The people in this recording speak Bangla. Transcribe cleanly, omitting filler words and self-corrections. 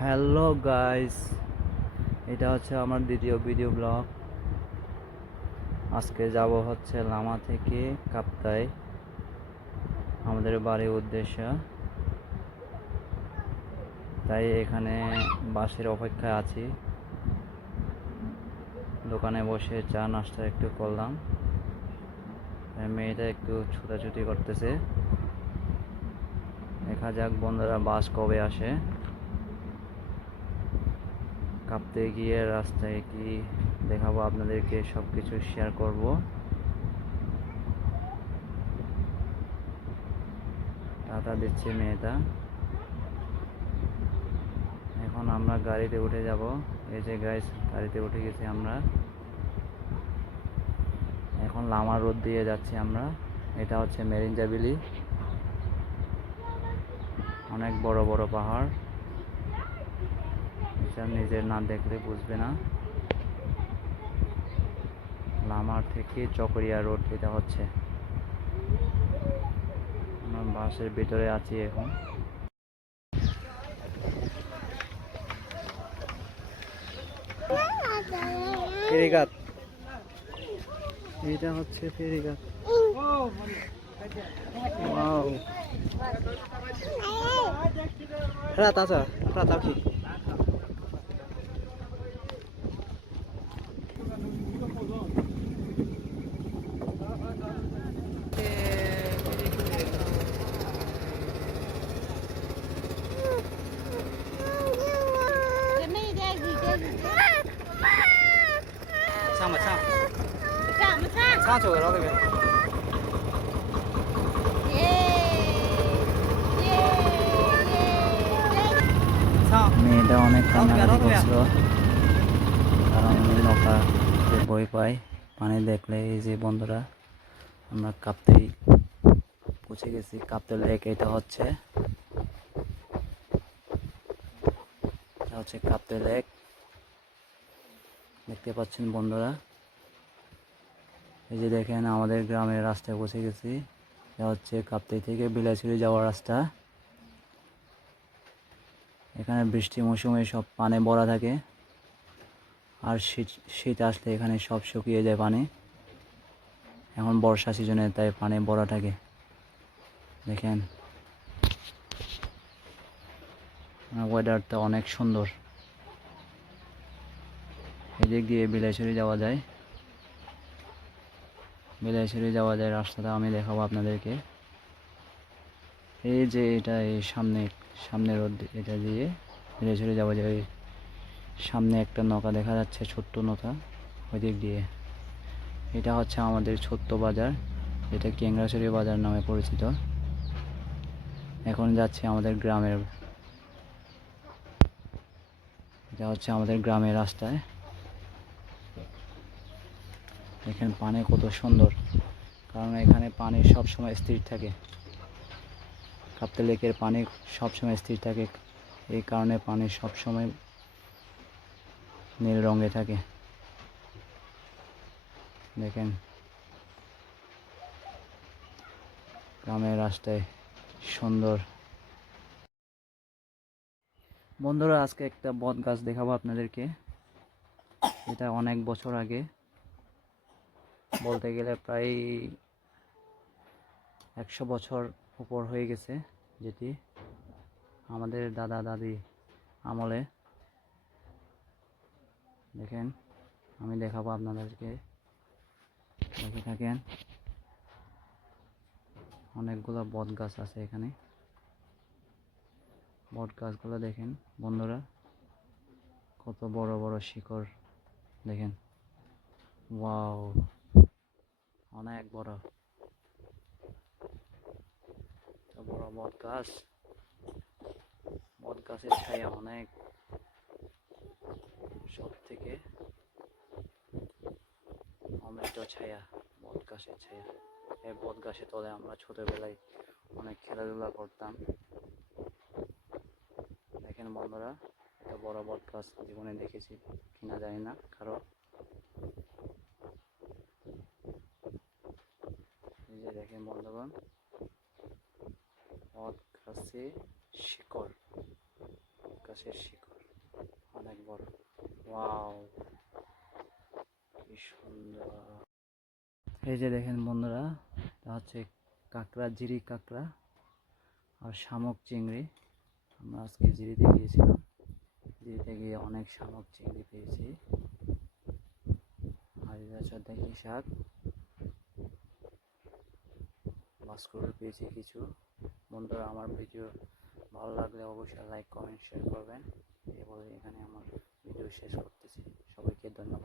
হ্যালো গাইস, এটা হচ্ছে আমার দ্বিতীয় ভিডিও ব্লগ। আজকে যাব হচ্ছে লামা থেকে কাপ্তাই আমাদের বাড়ির উদ্দেশ্যে। তাই এখানে বাসের অপেক্ষায় আছি। দোকানে বসে চা নাস্তা একটু করলাম। মেয়েটা একটু ছুটাছুটি করতেছে। দেখা যাক বন্ধুরা বাস কবে আসে। কাঁপতে গিয়ে রাস্তায় কি দেখাবো আপনাদেরকে, সব কিছু শেয়ার করব। টাটা দিচ্ছে মেয়েটা। এখন আমরা গাড়িতে উঠে যাব। এই যে গাইস, গাড়িতে উঠে গেছি আমরা। এখন লামা রোড দিয়ে যাচ্ছি আমরা। এটা হচ্ছে মেরিঞ্জাবিলি। অনেক বড় বড় পাহাড়, এটা নিজের না দেখলে বুঝবে না। লামার থেকে চকরিয়া রোড এটা হচ্ছে। আমরা বাসের ভিতরে আছি এখন। ফেরিঘাট, এটা হচ্ছে ফেরিঘাট। ওয়াও, রাত আছে, রাত আছে। sama sama sama coba roke be মেয়েটা অনেক কান্নাকাটি করছিল, কারণ আমি নৌকাতে ভয় পাই পানি দেখলে। এই যে বন্ধুরা, আমরা কাপ্তাই পৌঁছে গেছি। কাপ্তাই লেক এটা হচ্ছে কাপ্তাই লেক, দেখতে পাচ্ছেন বন্ধুরা। এই যে দেখেন আমাদের গ্রামের রাস্তায় পৌঁছে গেছি। এটা হচ্ছে কাপ্তাই থেকে বিলাইছড়ি যাওয়ার রাস্তা। এখানে বৃষ্টি মৌসুমে সব পানি ভরা থাকে, আর শীত আসলে এখানে সব শুকিয়ে যায় পানি। এখন বর্ষা সিজনে তাই পানি ভরা থাকে। দেখেন ওয়েদারটা অনেক সুন্দর। এদিক দিয়ে বিলাইছড়ি যাওয়া যায়। বিলাইছড়ি যাওয়া যায় রাস্তাটা আমি দেখাবো আপনাদেরকে। এই যে এটা এই সামনে রোড, এটা দিয়ে বিলাইছড়ি যাওয়া যায়। সামনে একটা নৌকা দেখা যাচ্ছে, ছোট্ট নৌকা, ওই দিক দিয়ে। এটা হচ্ছে আমাদের ছোট্ট বাজার, এটা কেংরাছড়ি বাজার নামে পরিচিত। এখন যাচ্ছে আমাদের গ্রামের, এটা হচ্ছে আমাদের গ্রামের রাস্তায়। দেখেন পানি কত সুন্দর, কারণ এখানে পানি সবসময় স্থির থাকে। কাপ্তাই লেকের পানি সবসময় স্থির থাকে, এই কারণে পানি সবসময় নীল রঙে থাকে। দেখেন গ্রামের রাস্তায় সুন্দর। বন্ধুরা আজকে একটা বট গাছ দেখাবো আপনাদেরকে। এটা অনেক বছর আগে, বলতে গেলে প্রায় 100 বছর উপর হয়ে গেছে, যেটি আমাদের দাদা দাদি আমলে। দেখেন আমি দেখাবো আপনাদেরকে, দেখে থাকেন। অনেকগুলো বট গাছ আছে এখানে। বট গাছগুলো দেখেন বন্ধুরা, কত বড় বড় শিকড়। দেখেন, ওয়াও, অনেক বড় বড় বট গাছ। বট গাছের ছায়া অনেক, সব থেকে অমৃত ছায়া বট গাছের ছায়া। এই বট গাছের তলে আমরা ছোটবেলায় অনেক খেলাধুলা করতাম। দেখেন বন্ধুরা, এটা বড় বট গাছ জীবনে দেখেছি কিনা জানি না কারো। এই যে দেখেন বন্ধুগণ, বট গাছের শিকড়, গাছের শিকড়। নম্বর। ওয়াও, কি সুন্দর। এই যে দেখেন বন্ধুরা, তা হচ্ছে কাঁকড়া, জিরি কাঁকড়া আর শামুক চিংড়ি। আমরা আজকে জিরিতে গিয়েছিলাম, জিরিতে গিয়ে অনেক শামুক চিংড়ি পেয়েছি। আর দেখি শাক, মাছ করে পেয়েছি কিছু। বন্ধুরা, আমার ভিডিও ভালো লাগলে অবশ্যই লাইক, কমেন্ট, শেয়ার করবেন। এই বলে এখানে আমার ভিডিও শেষ করতেছি। সবাইকে ধন্যবাদ।